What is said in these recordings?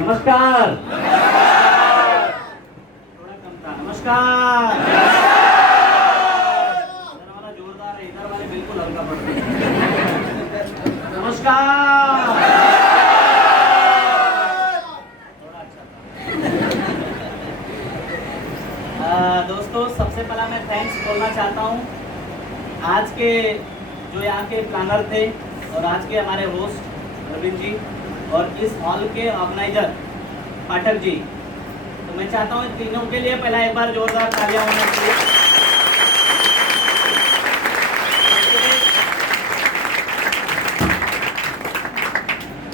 नमस्कार। थोड़ा कम था। नमस्कार। इधर वाला जोरदार है, इधर वाले बिल्कुल हल्का पड़ रहे हैं। नमस्कार। थोड़ा अच्छा था। दोस्तों, सबसे पहला मैं थैंक्स बोलना चाहता हूँ आज के जो यहाँ के प्लानर थे और आज के हमारे होस्ट रविंद्र जी और इस हॉल के ऑर्गेनाइजर पाठक जी। तो मैं चाहता हूँ तीनों के लिए पहला एक बार जोरदार तालियां होना चाहिए।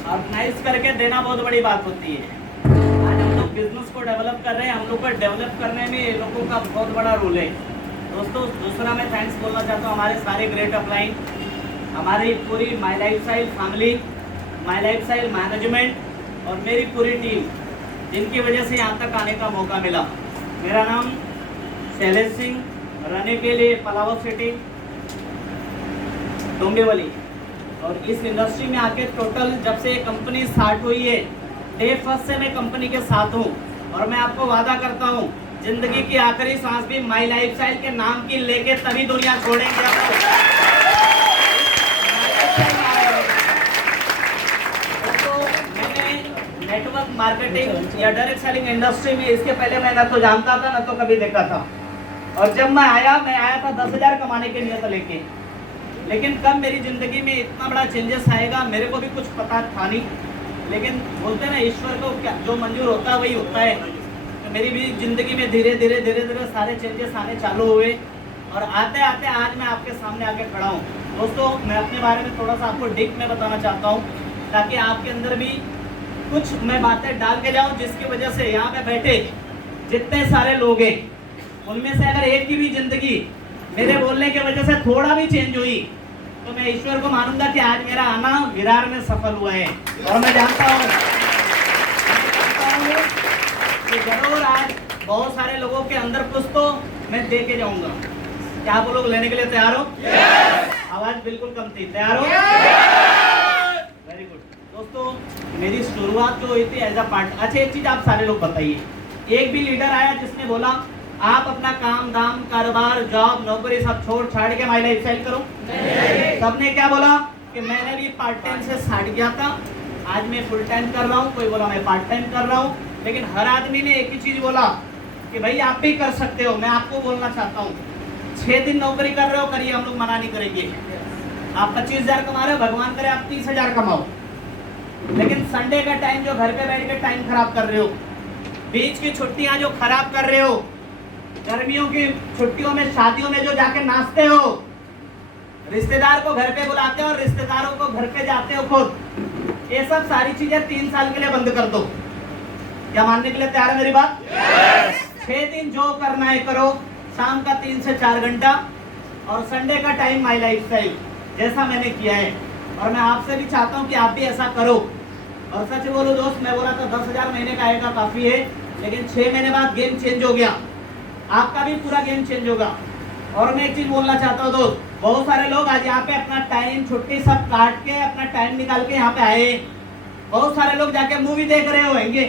ऑर्गेनाइज करके देना बहुत बड़ी बात होती है। आज हम लोग बिजनेस को डेवलप कर रहे हैं, हम लोग को डेवलप करने में ये लोगों का बहुत बड़ा रोल है। दोस्तों, दूसरा मैं थैंक्स बोलना चाहता हूँ हमारे सारे ग्रेट अपलाइन, हमारी पूरी my life style family, my life style management और मेरी पूरी टीम, जिनकी वजह से यहाँ तक आने का मौका मिला। मेरा नाम शैलेश सिंह, रहने के लिए पलावो सिटी डोंबिवली, और इस इंडस्ट्री में आके टोटल जब से कंपनी स्टार्ट हुई है डे फर्स्ट से मैं कंपनी के साथ हूँ। और मैं आपको वादा करता हूँ जिंदगी की आखिरी सांस भी माई लाइफ स्टाइल के नाम की लेके तभी दुनिया छोड़ेंगे आप लोग। नेटवर्क मार्केटिंग या डायरेक्ट सेलिंग इंडस्ट्री में इसके पहले मैं ना तो जानता था ना तो कभी देखा था। और जब मैं आया था 10,000 कमाने के नियत लेके, लेकिन कब मेरी जिंदगी में इतना बड़ा चेंजेस आएगा मेरे को भी कुछ पता था नहीं। लेकिन बोलते हैं ना ईश्वर को क्या जो मंजूर होता है वही होता है। तो मेरी भी जिंदगी में धीरे धीरे सारे चेंजेस आने चालू हुए और आते आते आज मैं आपके सामने आके खड़ा हूँ। दोस्तों, मैं अपने बारे में थोड़ा सा आपको डीप में बताना चाहता हूँ ताकि आपके अंदर भी कुछ मैं बातें डाल के जाऊं जिसकी वजह से यहाँ पे बैठे जितने सारे लोग हैं उनमें से अगर एक की भी जिंदगी मेरे बोलने की वजह से थोड़ा भी चेंज हुई तो मैं ईश्वर को मानूंगा कि आज मेरा आना विरार में सफल हुआ है। और मैं जानता हूँ कि जरूर आज बहुत सारे लोगों के अंदर कुछ तो मैं दे के जाऊंगा। क्या आप लोग लेने के लिए तैयार हो? आवाज बिल्कुल कम थी। तैयार हो? Very good. दोस्तों, मेरी शुरुआत जो हुई थी एज अ पार्ट। अच्छा, एक चीज आप सारे लोग बताइए, एक भी लीडर आया जिसने बोला आप अपना काम धाम कारोबार जॉब नौकरी सब छोड़ छाड़ के माई लाइफ स्टाइल करो? सबने क्या बोला कि मैंने भी पार्ट टाइम से छाड़ गया था, आज मैं फुल टाइम कर रहा हूँ। कोई बोला मैं पार्ट टाइम कर रहा हूँ। लेकिन हर आदमी ने एक ही चीज बोला कि भाई आप भी कर सकते हो। मैं आपको बोलना चाहता हूँ 6 दिन नौकरी कर रहे हो, करिए, हम लोग मना नहीं करेंगे। आप 25,000 कमा रहे हो, भगवान करे आप 30,000 कमाओ। लेकिन संडे का टाइम जो घर पे बैठ के टाइम खराब कर रहे हो, बीच की छुट्टियां जो खराब कर रहे हो, गर्मियों की छुट्टियों में शादियों में जो जाके नाचते हो, रिश्तेदार को घर पे बुलाते हो और रिश्तेदारों को घर पे जाते हो खुद, ये सब सारी चीजें 3 साल के लिए बंद कर दो। क्या मानने के लिए तैयार है मेरी बात? 6 दिन जो करना है करो, शाम का 3 से 4 घंटा और संडे का टाइम माई लाइफ स्टाइल जैसा मैंने किया है। और मैं आपसे भी चाहता हूँ कि आप भी ऐसा करो। और सच बोलो दोस्त, मैं बोला था 10,000 महीने का आएगा काफी है, लेकिन 6 महीने बाद गेम चेंज हो गया। आपका भी पूरा गेम चेंज होगा। और मैं एक चीज बोलना चाहता हूँ दोस्त, बहुत सारे लोग आज यहाँ पे अपना टाइम छुट्टी सब काट के अपना टाइम निकाल के यहाँ पे आए। बहुत सारे लोग जाके मूवी देख रहे होंगे,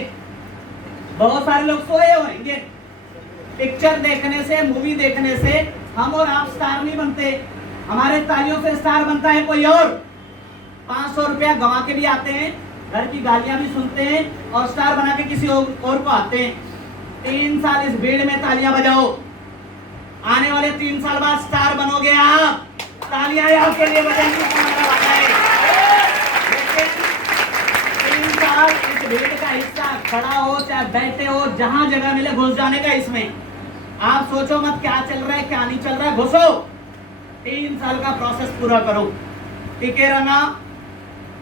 बहुत सारे लोग सोए होंगे। पिक्चर देखने से मूवी देखने से हम और आप स्टार नहीं बनते, हमारे तालियों से स्टार बनता है कोई और। 500 रुपया गंवा के भी आते हैं, घर की गालियां भी सुनते हैं और स्टार बना के किसी और को आते हैं। 3 साल इस भीड़ में तालियां बजाओ, आने वाले 3 साल बाद स्टार बनोगे आप। तालियां आपके लिए बजाएंगे, हमारा वादा है। लेकिन 3 साल इस भीड़ का हिस्सा खड़ा हो चाहे बैठे हो, जहां जगह मिले घुस जाने का। इसमें आप सोचो मत क्या चल रहा है क्या नहीं चल रहा है, घुसो। 3 साल का प्रोसेस पूरा करो, टिके रहना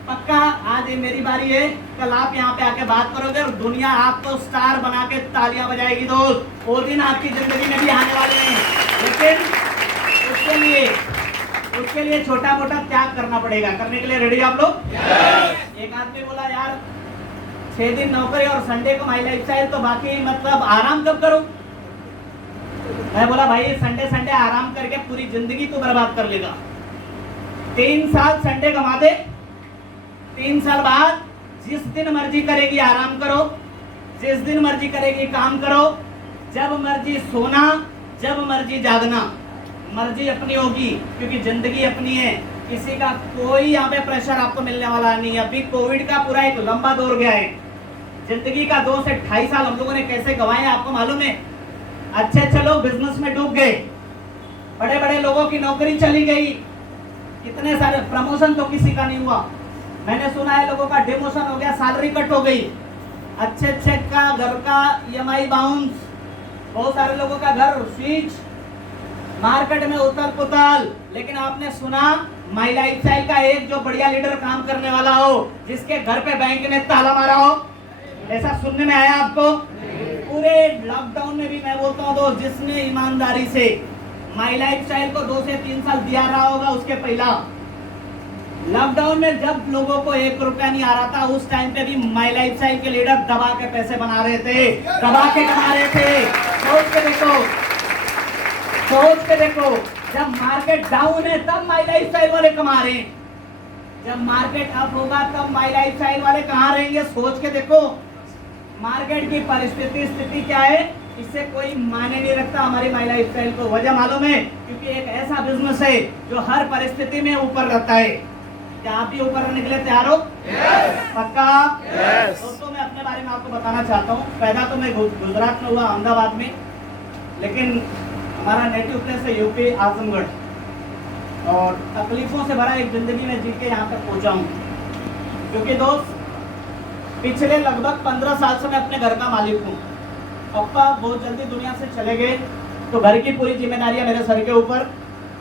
पक्का। आज ये मेरी बारी है, कल आप यहाँ पे आके बात करोगे और दुनिया आपको स्टार बना के तालियां बजाएगी दोस्त। वो दिन आपकी जिंदगी में भी आने वाले हैं, लेकिन उसके लिए छोटा मोटा त्याग करना पड़ेगा। करने के लिए रेडी आप लोग? एक आदमी बोला यार 6 दिन नौकरी और संडे को माई लाइफ स्टाइल, तो बाकी मतलब आराम कब करो? मैं बोला भाई संडे आराम करके पूरी जिंदगी तो बर्बाद कर लेगा। 3 साल संडे कमा दे, 3 साल बाद जिस दिन मर्जी करेगी आराम करो, जिस दिन मर्जी करेगी काम करो, जब मर्जी सोना, जब मर्जी जागना, मर्जी अपनी होगी, क्योंकि जिंदगी अपनी है। किसी का कोई यहाँ पे प्रेशर आपको मिलने वाला नहीं है। अभी कोविड का पूरा एक लंबा दौर गया है। जिंदगी का 2 से 2.5 साल हम लोगों ने कैसे गंवाए आपको मालूम है। अच्छे अच्छे लोग बिजनेस में डूब गए, बड़े बड़े लोगों की नौकरी चली गई, कितने सारे प्रमोशन तो किसी का नहीं हुआ। मैंने सुना है लोगों का डिमोशन हो गया, सैलरी कट हो गई, अच्छे अच्छे का घर का EMI बाउंस, बहुत सारे लोगों का घर स्विच, मार्केट में उथल पुथल। लेकिन आपने सुना माई लाइफ स्टाइल का एक जो बढ़िया लीडर काम करने वाला हो, जिसके घर पे बैंक ने ताला मारा हो, ऐसा सुनने में आया आपको? पूरे लॉकडाउन में भी मैं बोलता हूँ तो जिसने ईमानदारी से माई लाइफ स्टाइल को 2 से 3 साल दिया रहा होगा, उसके पहला लॉकडाउन में जब लोगों को 1 रुपया नहीं आ रहा था, उस टाइम पे भी माई लाइफ स्टाइल के लीडर दबा के पैसे बना रहे थे, दबा के कमा रहे थे। सोच के देखो, सोच के देखो, जब मार्केट डाउन है तब माई लाइफ स्टाइल वाले कमा रहे हैं, जब मार्केट अप होगा तब माई लाइफ स्टाइल वाले कहाँ रहेंगे? सोच के देखो। मार्केट की परिस्थिति स्थिति क्या है, इससे कोई मायने नहीं रखता हमारी माई लाइफ स्टाइल को। वजह मालूम है? क्योंकि एक ऐसा बिजनेस है जो हर परिस्थिति में ऊपर रहता है। क्या आप भी ऊपर रहने के लिए तैयार हो? पक्का? दोस्तों मैं अपने बारे में आपको बताना चाहता हूँ। पैदा तो मैं गुजरात में हुआ, अहमदाबाद में, लेकिन हमारा नेटिव प्लेस है यूपी आजमगढ़, और तकलीफों से भरा एक जिंदगी में जी के यहाँ तक पहुँचा हूँ। क्योंकि दोस्त पिछले लगभग 15 साल से मैं अपने घर का मालिक हूँ। पापा बहुत जल्दी दुनिया से चले गए, तो घर की पूरी जिम्मेदारियां मेरे सर के ऊपर।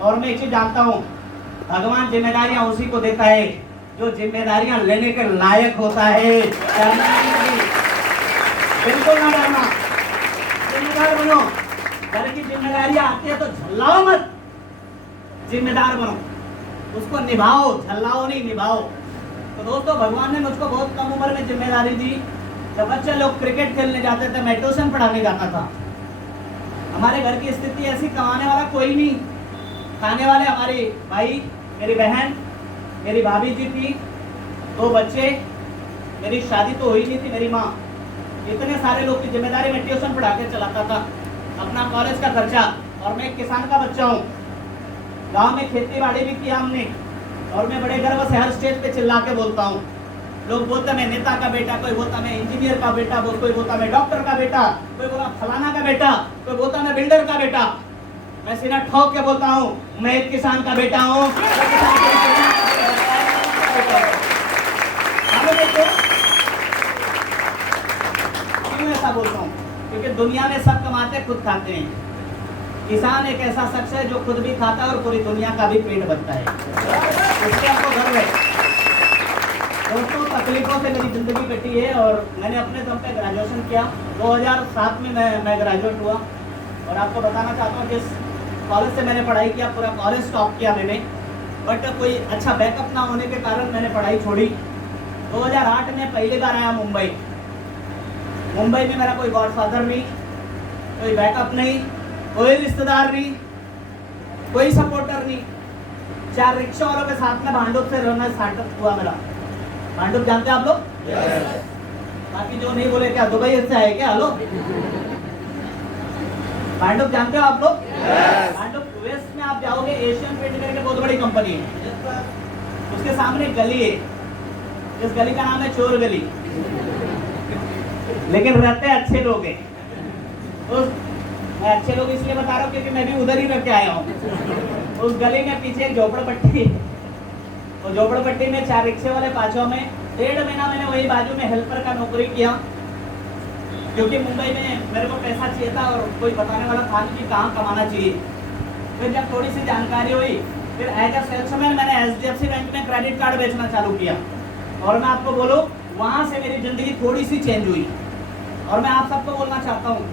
और मैं एक चीज जानता हूँ, भगवान जिम्मेदारियां उसी को देता है जो जिम्मेदारियां लेने के लायक होता है। बिल्कुल ना डरना, जिम्मेदार बनो। घर की जिम्मेदारियां आती है तो झल्लाओ मत, जिम्मेदार बनो, उसको निभाओ, झल्लाओ नहीं, निभाओ। तो दोस्तों भगवान ने मुझको बहुत कम उम्र में जिम्मेदारी दी। जब बच्चे लोग क्रिकेट खेलने जाते थे, मैं ट्यूशन पढ़ाने जाता था। हमारे घर की स्थिति ऐसी, कमाने वाला कोई नहीं, खाने वाले हमारे भाई, मेरी बहन, मेरी भाभी जी थी, 2 बच्चे, मेरी शादी तो हुई नहीं थी, मेरी माँ। इतने सारे लोग की जिम्मेदारी में ट्यूशन पढ़ा के चलाता था, अपना कॉलेज का खर्चा। और मैं एक किसान का बच्चा हूँ, गाँव में खेती बाड़ी भी किया हमने, और मैं बड़े गर्व से हर स्टेज पे चिल्ला के बोलता हूँ। लोग बोलते मैं नेता का बेटा, कोई बोलता मैं इंजीनियर का बेटा, कोई बोलता मैं डॉक्टर का बेटा, कोई बोला फलाना का बेटा, कोई बोलता मैं बिल्डर का बेटा। मैं सीना ठोक के बोलता हूँ, मैं एक किसान का बेटा हूँ। क्यों ऐसा बोलता हूँ? क्योंकि दुनिया में सब कमाते खुद खाते हैं। किसान एक ऐसा शख्स है जो खुद भी खाता है और पूरी दुनिया का भी पेट भरता है, उससे आपको गर्व है। दोस्तों तकलीफों से मेरी जिंदगी कटी है, और मैंने अपने दम पे ग्रेजुएशन किया। 2007 में मैं ग्रेजुएट हुआ। और आपको बताना चाहता हूँ, जिस कॉलेज से मैंने पढ़ाई किया, पूरा कॉलेज टॉप किया मैंने, बट कोई अच्छा बैकअप ना होने के कारण मैंने पढ़ाई छोड़ी। 2008 में पहली बार आया मुंबई। मुंबई में मेरा कोई गॉडफादर नहीं, कोई बैकअप नहीं, कोई रिश्तेदार नहीं, कोई सपोर्टर नहीं। 4 रिक्शा वालों के साथ में भांडुप से रहना स्टार्टअप हुआ मेरा। भांडुप जानते हैं आप लोग? बाकी जो नहीं बोले क्या दुबई से आए क्या? हेलो, भांडुप जानते हो आप लोग? भांडुप वेस्ट में आप जाओगे, एशियन पेंट करके बहुत बड़ी कंपनी है, उसके सामने एक गली है, जिस गली का नाम है चोर गली, लेकिन रहते अच्छे लोग हैं। मैं अच्छे लोग इसलिए बता रहा हूँ क्योंकि मैं भी उधर ही रह के आया हूँ। उस गली में पीछे एक झोपड़पट्टी, और झोपड़पट्टी में 4 रिक्शे वाले पाँचों में 1.5 महीना मैंने वही बाजू में हेल्पर का नौकरी किया, क्योंकि मुंबई में मेरे को पैसा चाहिए था और कोई बताने वाला था कि कहाँ कमाना चाहिए। फिर जब थोड़ी सी जानकारी हुई, फिर एज अ सेल्समैन मैंने HDFC बैंक में क्रेडिट कार्ड बेचना चालू किया। और मैं आपको बोलूँ, वहाँ से मेरी ज़िंदगी थोड़ी सी चेंज हुई। और मैं आप सबको बोलना चाहता हूँ,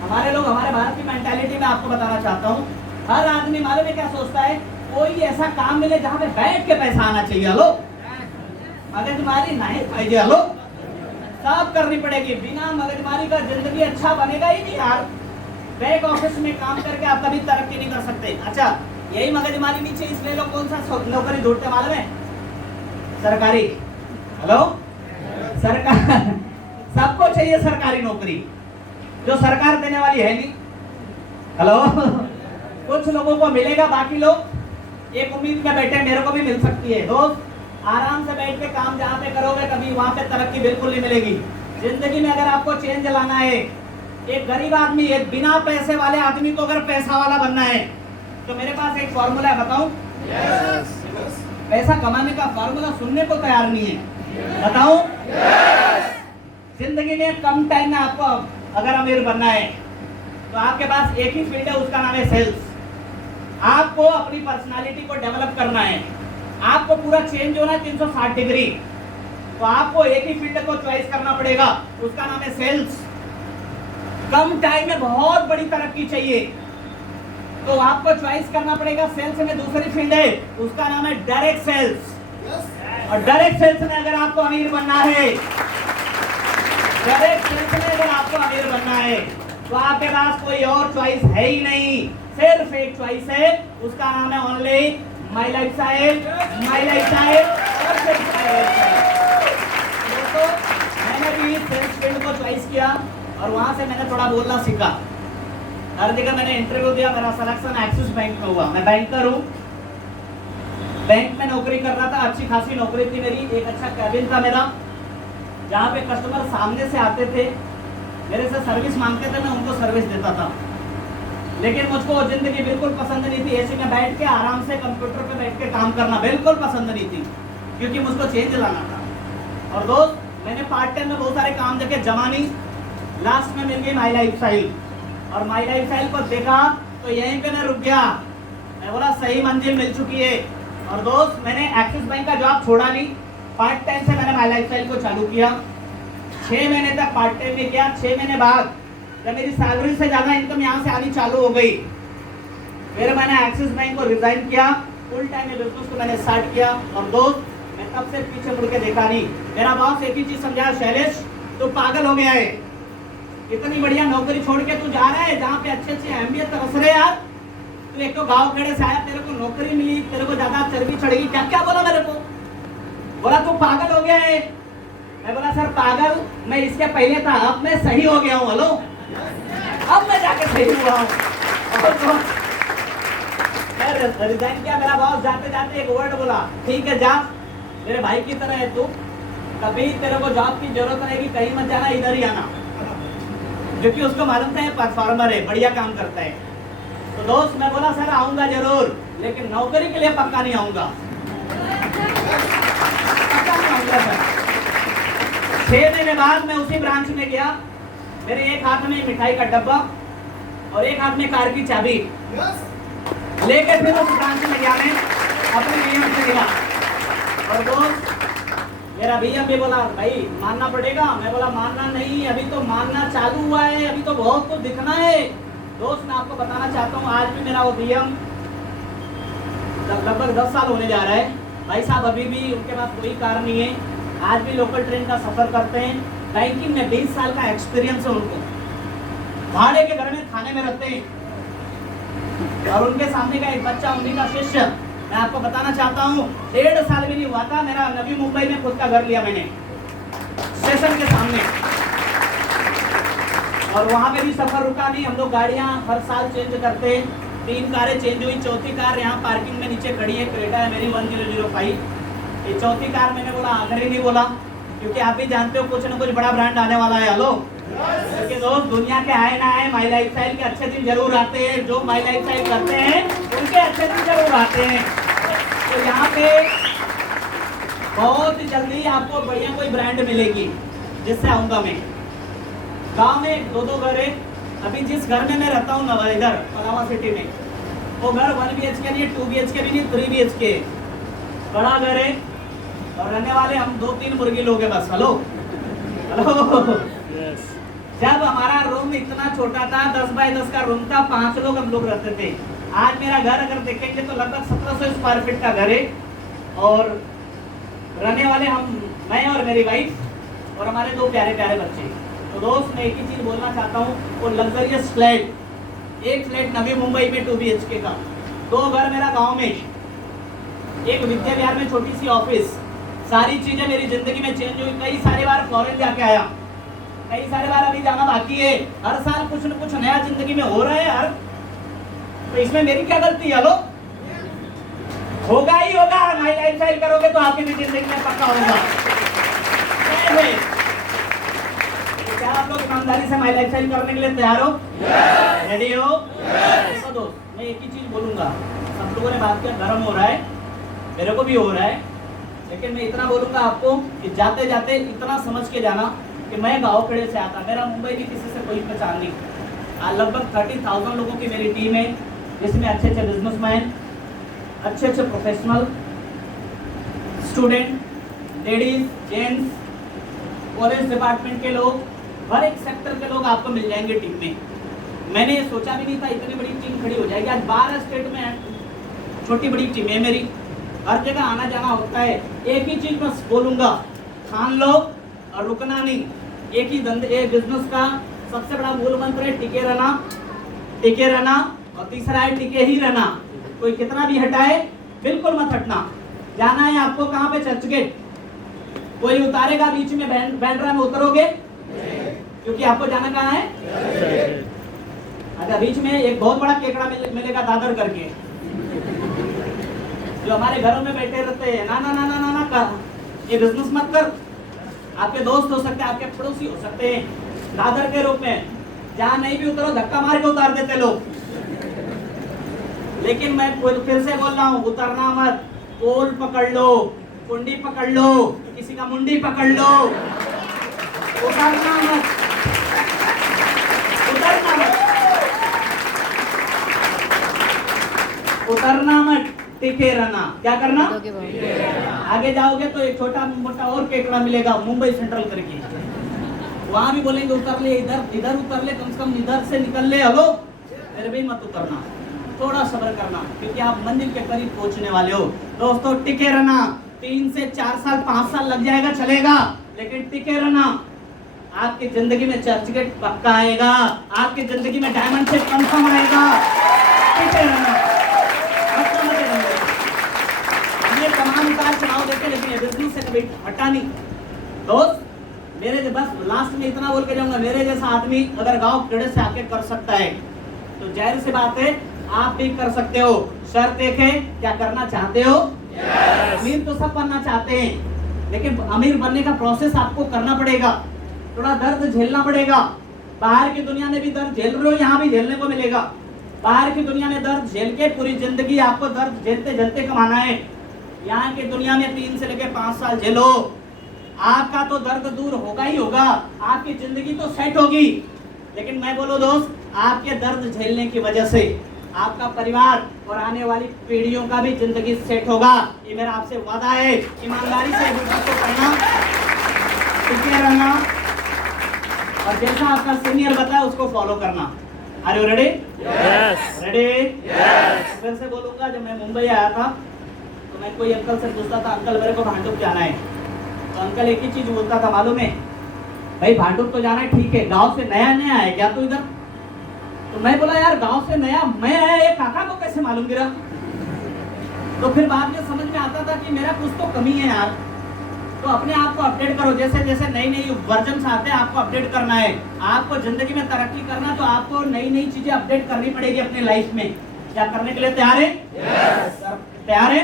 हमारे लोग, हमारे भारत की मेंटालिटी में आपको बताना चाहता हूँ, हर आदमी मालूम है क्या सोचता है? कोई ऐसा काम मिले जहाँ पे बैठ के पैसा आना चाहिए। हेलो, मगजमारी नहीं चाहिए। हेलो, सब करनी पड़ेगी। बिना मगजमारी का जिंदगी अच्छा बनेगा ही नहीं यार। बैक ऑफिस में काम करके आप कभी तरक्की नहीं कर सकते। अच्छा, यही मगजमारी नहीं चाहिए, इसलिए लोग कौन सा नौकरी ढूंढते मालूम है? सरकारी। हेलो, सरकार सबको चाहिए सरकारी नौकरी, जो सरकार देने वाली है नहीं। हेलो, कुछ लोगों को मिलेगा, बाकी लोग एक उम्मीद में बैठे मेरे को भी मिल सकती है। दोस्त, आराम से बैठ के काम जहाँ पे करोगे कभी वहाँ पे तरक्की बिल्कुल नहीं मिलेगी। जिंदगी में अगर आपको चेंज लाना है, एक गरीब आदमी, एक बिना पैसे वाले आदमी को अगर पैसा वाला बनना है, तो मेरे पास एक फॉर्मूला है, बताऊं? पैसा कमाने का फॉर्मूला सुनने को तैयार नहीं है, बताऊं? जिंदगी में कम टाइम में आपको अगर अमीर बनना है तो आपके पास एक ही फील्ड है, उसका नाम है सेल्स। आपको अपनी पर्सनालिटी को डेवलप करना है, आपको पूरा चेंज होना है 360 डिग्री, तो आपको एक ही फील्ड को चॉइस करना पड़ेगा, उसका नाम है सेल्स। कम टाइम में बहुत बड़ी तरक्की चाहिए तो आपको चॉइस करना पड़ेगा सेल्स में दूसरी फील्ड है, उसका नाम है डायरेक्ट सेल्स। और डायरेक्ट सेल्स में अगर आपको अमीर बनना है, डायरेक्ट सेल्स में अगर आपको अमीर बनना है तो आपके पास कोई और चॉइस है ही नहीं, सिर्फ एक चॉइस है, उसका नाम है only my life style, my life style और सिर्फ माय लाइफ स्टाइल। दोस्तों, मैंने भी सेल्स फील्ड को चॉइस किया और वहां से मैंने थोड़ा बोलना सीखा। हर जगह मैंने इंटरव्यू दिया, मेरा सिलेक्शन एक्सिस बैंक में हुआ। मैं बैंकर हूँ, बैंक में नौकरी कर रहा था, अच्छी खासी नौकरी थी मेरी, एक अच्छा कैबिन था मेरा, जहाँ पे कस्टमर सामने से आते थे, मेरे से सर्विस मांगते थे, मैं उनको सर्विस देता था। लेकिन मुझको जिंदगी बिल्कुल पसंद नहीं थी, एसी में बैठ के आराम से कंप्यूटर पे बैठ के काम करना बिल्कुल पसंद नहीं थी, क्योंकि मुझको चेंज लाना था। और दोस्त, मैंने पार्ट टाइम में बहुत सारे काम देखे, जमानी, लास्ट में मिल गई माय लाइफ स्टाइल, और माय लाइफ स्टाइल को देखा तो यहीं पे मैं रुक गया। मैं बोला सही मंजिल मिल चुकी है। और दोस्त, मैंने एक्सिस बैंक का जॉब छोड़ा नहीं, पार्ट टाइम से मैंने माय लाइफ स्टाइल को चालू किया। 6 महीने तक पार्ट टाइम में किया। 6 महीने बाद जब मेरी सैलरी से ज़्यादा इनकम यहाँ से आनी चालू हो गई, फिर मैंने एक्सिस बैंक को रिजाइन किया, फुल टाइम में बिजनेस को मैंने स्टार्ट किया। और दोस्त, मैं तब से पीछे मुड़ के देखा नहीं। मेरा बॉस एक ही चीज़ समझाया, शैलेश तू पागल हो गया है, इतनी बढ़िया नौकरी छोड़ के तू जा रहा है जहाँ पे अच्छे अच्छे अहमियत तरस रहे यार। तू एक तो गाँव खेड़े से आया, तेरे को नौकरी मिली, तेरे को ज्यादा चर्बी चढ़ेगी, क्या क्या बोला मेरे को, बोला तू पागल हो गया है। मैं बोला सर पागल मैं इसके पहले था, अब मैं सही हो गया हूँ। हेलो, अब मैं जाके सही हुआ हूँ। रिजाइन किया, मेरा बॉस जाते जाते एक वर्ड बोला, ठीक है जा, मेरे भाई की तरह है तू, कभी तेरे को जॉब की जरूरत रहेगी कहीं मत जाना, इधर ही आना, क्योंकि उसको मालूम था ये परफॉर्मर है, बढ़िया काम करता है। तो दोस्त, मैं बोला सर आऊंगा जरूर, लेकिन नौकरी के लिए पक्का नहीं आऊंगा, पक्का नहीं आऊंगा सर। 6 महीने बाद मैं उसी ब्रांच में गया, मेरे एक हाथ में मिठाई का डब्बा और एक हाथ में कार की चाबी लेके फिर उस ब्रांच में गया, मैं अपने नियम से गया। और दोस्त, मेरा भैया भी बोला भाई मानना पड़ेगा, मैं बोला मानना नहीं, अभी तो मानना चालू हुआ है, अभी तो बहुत कुछ दिखना है। दोस्त, मैं आपको बताना चाहता हूँ, आज भी मेरा वो डीएम लगभग 10 साल होने जा रहा है। भाई साहब अभी भी उनके पास कोई कार नहीं है, आज भी लोकल ट्रेन का सफर करते हैं, बैंकिंग में 20 साल का एक्सपीरियंस है उनको, भाड़े के घर में खाने में रहते हैं। और उनके सामने का एक बच्चा, उन्हीं का शिष्य, मैं आपको बताना चाहता हूँ, 1.5 साल भी नहीं हुआ था, मेरा नवी मुंबई में खुद का घर लिया मैंने, स्टेशन के सामने। और वहाँ पे भी सफर रुका नहीं, हम लोग गाड़ियाँ हर साल चेंज करते हैं, 3 कारें चेंज हुई, चौथी कार यहाँ पार्किंग में नीचे खड़ी है, क्रेटा है मेरी 1005। ये चौथी कार मैंने बोला आखिरी नहीं बोला, क्योंकि आप भी जानते हो कुछ ना कुछ बड़ा ब्रांड आने वाला है। हेलो, क्योंकि दोस्त, दुनिया के आए ना आए, माय लाइफ स्टाइल के अच्छे दिन जरूर आते हैं, जो माय लाइफ स्टाइल करते हैं उनके अच्छे दिन जरूर आते हैं। तो यहाँ पे बहुत जल्दी आपको बढ़िया कोई ब्रांड मिलेगी जिससे आऊँगा मैं। गाँव में 2-2 घर है, अभी जिस घर में मैं रहता हूँ ना इधर पलावा सिटी में, वो घर 1 BHK नहीं, 2 BHK भी नहीं, 3 BHK बड़ा घर है, और रहने वाले हम 2-3 मुर्गी लोग हैं बस। हेलो हेलो, जब हमारा रूम इतना छोटा था, 10 बाय 10 का रूम था, 5 लोग हम लोग रहते थे। आज मेरा घर अगर देखेंगे तो लगभग 1700 स्क्वायर फीट का घर है, और रहने वाले हम, मैं और मेरी वाइफ और हमारे 2 प्यारे प्यारे बच्चे। तो दोस्त, मैं एक ही चीज़ बोलना चाहता हूँ, वो लग्जरियस फ्लैट, एक फ्लैट नवी मुंबई में 2 BHK का, 2 घर मेरा गाँव में, एक विद्या विहार में छोटी सी ऑफिस, सारी चीजें मेरी जिंदगी में चेंज हुई। कई सारी बार फॉरेन जाके आया, कई सारी बार अभी जाना बाकी है। हर साल कुछ न कुछ नया जिंदगी में हो रहा है यार, तो इसमें मेरी क्या गलती है? लो होगा ही होगा। माई लाइफ स्टाइल करोगे तो आपकी भी जिंदगी में पक्का होगा। तो क्या आप लोग ईमानदारी से माई लाइफ स्टाइल करने के लिए तैयार हो? रेडी हो? देखो दोस्त, मैं एक ही चीज बोलूंगा। सब लोगों ने बात किया, गर्म हो रहा है, मेरे को भी हो रहा है, लेकिन मैं इतना बोलूंगा आपको कि जाते जाते इतना समझ के जाना कि मैं गाँव खेड़े से आता, मेरा मुंबई की किसी से कोई पहचान नहीं। लगभग 30,000 लोगों की मेरी टीम है, जिसमें अच्छे अच्छे बिजनेसमैन, अच्छे अच्छे professional, student, ladies, gents, college department के लोग, हर एक सेक्टर के लोग आपको मिल जाएंगे टीम में। मैंने सोचा भी नहीं था इतनी बड़ी टीम खड़ी हो जाएगी। आज 12 स्टेट में छोटी बड़ी टीम है मेरी, हर जगह आना जाना होता है। एक ही चीज मैं बोलूंगा, ठान लो और रुकना नहीं। एक ही धंधे, एक बिजनेस का सबसे बड़ा मूल मंत्र है टिके रहना, टिके रहना, और तीसरा है टिके ही रहना। कोई कितना भी हटाए बिल्कुल मत हटना। जाना है आपको कहाँ पे? Churchgate. कोई उतारेगा बीच में बैंड्रा में उतरोगे? क्योंकि आपको जाना कहाँ है? अच्छा, बीच में एक बहुत बड़ा केकड़ा मिलेगा दादर करके, जो हमारे घरों में बैठे रहते हैं। ना ना ना ना ना ना कर, ये बिजनेस मत कर। आपके दोस्त हो सकते हैं, आपके पड़ोसी हो सकते हैं, दादर के रूप में। जहाँ नहीं भी उतरो धक्का मार के उतार देते लोग। लेकिन मैं फिर से बोल रहा हूँ, उतरना मत। पोल पकड़ लो, कुंडी पकड़ लो, किसी का मुंडी पकड़ लो, उतरना मत, उतरना मत, उतरना मत, टिके रहना। क्या करना? आगे जाओगे तो एक छोटा मोटा और केकड़ा मिलेगा मुंबई सेंट्रल करके, वहां भी बोलेंगे उतर ले, इधर इधर उतर ले, कम से कम इधर से निकल ले। हेलो, फिर भी मत उतरना, थोड़ा सब्र करना, क्योंकि आप मंजिल के करीब पहुंचने वाले हो। दोस्तों, टिके रहना। 3 से 4 साल 5 साल लग जाएगा, चलेगा, लेकिन टिके रहना। आपकी जिंदगी में चर्च गेट पक्का आएगा, आपकी जिंदगी में डायमंड शेप कंफर्म आएगा। टिके रहना, ये तमाम उतार चढ़ाव देखे, लेकिन ये बिजनेस से कभी हटा नहीं। दोस्त, मेरे बस लास्ट में इतना बोल के जाऊंगा, मेरे जैसा आदमी अगर गांव खेड़े से आके कर सकता है तो जाहिर सी बात है आप भी कर सकते हो। शर्त एक है, क्या करना चाहते हो? अमीर तो सब बनना चाहते हैं, लेकिन अमीर बनने का प्रोसेस आपको करना पड़ेगा, थोड़ा दर्द झेलना पड़ेगा। बाहर की दुनिया में भी दर्द झेल रहे हो, यहाँ भी झेलने को मिलेगा। बाहर की दुनिया में दर्द झेल के पूरी जिंदगी आपको दर्द झेलते झेलते कमाना है। यहाँ की दुनिया में 3 से लेकर 5 साल झेलो, आपका तो दर्द दूर होगा ही होगा, आपकी जिंदगी तो सेट होगी। लेकिन मैं बोलो दोस्त, आपके दर्द झेलने की वजह से आपका परिवार और आने वाली पीढ़ियों का भी जिंदगी सेट होगा। ये मेरा आपसे वादा है। ईमानदारी से बिजनेस को करना, टिके रहना, और जैसा आपका सीनियर बताया उसको फॉलो करना। Are you ready? Yes. Ready? Yes. फिर से बोलूंगा, जब मैं मुंबई आया था तो मैं कोई अंकल से पूछता था, अंकल मेरे को भांडुप जाना है, तो अंकल एक ही चीज बोलता था, मालूम है भाई, भांडुप तो जाना है, ठीक है, गांव से नया नया है क्या तू इधर? तो मैं बोला, यार गांव से नया मैं आया, ये काका को कैसे मालूम गिरा? तो फिर बाद में समझ में आता था कि मेरा कुछ तो कमी है यार। तो अपने आप को अपडेट करो, जैसे जैसे नई नई वर्जन आते हैं आपको अपडेट करना है। आपको जिंदगी में तरक्की करना तो आपको नई नई चीजें अपडेट करनी पड़ेगी अपने लाइफ में। क्या करने के लिए तैयार है? तैयार है?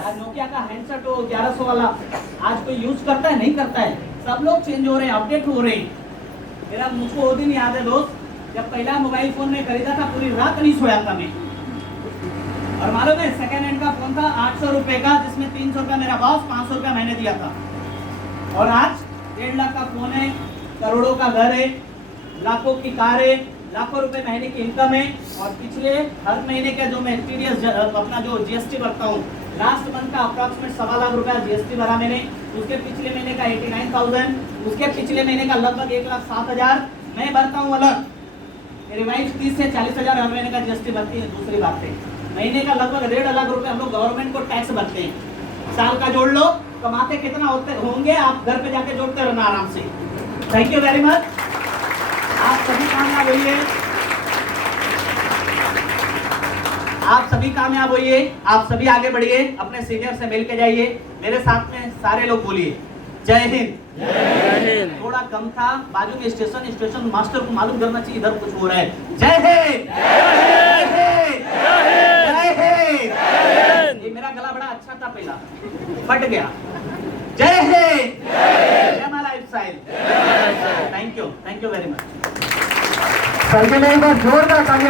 आज नोकिया का हैंडसेट हो 1100 वाला, आज कोई यूज करता है? नहीं करता है। सब लोग चेंज हो रहे हैं, अपडेट हो रहे हैं। मेरा मुझको वो दिन याद है दोस्त, जब पहला मोबाइल फोन में खरीदा था, पूरी रात नहीं सोया था मैं। और मालूम है, सेकेंड हैंड का फोन था 800 रुपए का, जिसमें 300 रुपया मेरा बॉस, 500 रुपया मैंने दिया था। और आज 1.5 लाख का फोन है, करोड़ों का घर है, लाखों की कार है, लाखों रुपए महीने की इनकम है। और पिछले हर महीने का जो मैं टीडीएस अपना जो जीएसटी भरता हूँ, लास्ट मंथ का अप्रॉक्सीमेट 1.25 लाख रुपया जीएसटी भरा मैंने। उसके पिछले महीने का 89,000, उसके पिछले महीने का लगभग 1,07,000 मैं भरता हूँ अलग। मेरी वाइफ 30 से 40,000 हर महीने का जीएसटी भरती है। दूसरी बात है, महीने का लगभग 1.5 लाख रुपए हम लोग गवर्नमेंट को टैक्स भरते हैं। साल का जोड़ लो, कमाते कितना होंगे आप घर पे जाके जोड़ते रहना आराम से। थैंक यू वेरी मच, आप सभी कामयाब होइए। आप सभी कामयाब होइए, आप सभी आगे बढ़िए, अपने सीनियर से मिल के जाइए। मेरे साथ में सारे लोग बोलिए जय हिंद। थोड़ा कम था, बाजू में स्टेशन मास्टर को मालूम करना चाहिए इधर कुछ हो रहा है। जय हिंद, जय हिंद। ये मेरा गला बड़ा अच्छा था, पहला फट गया। जय हिंद, जय my lifestyle. Thank you very much. Sir के लिए एक बार जोरदार तालियां।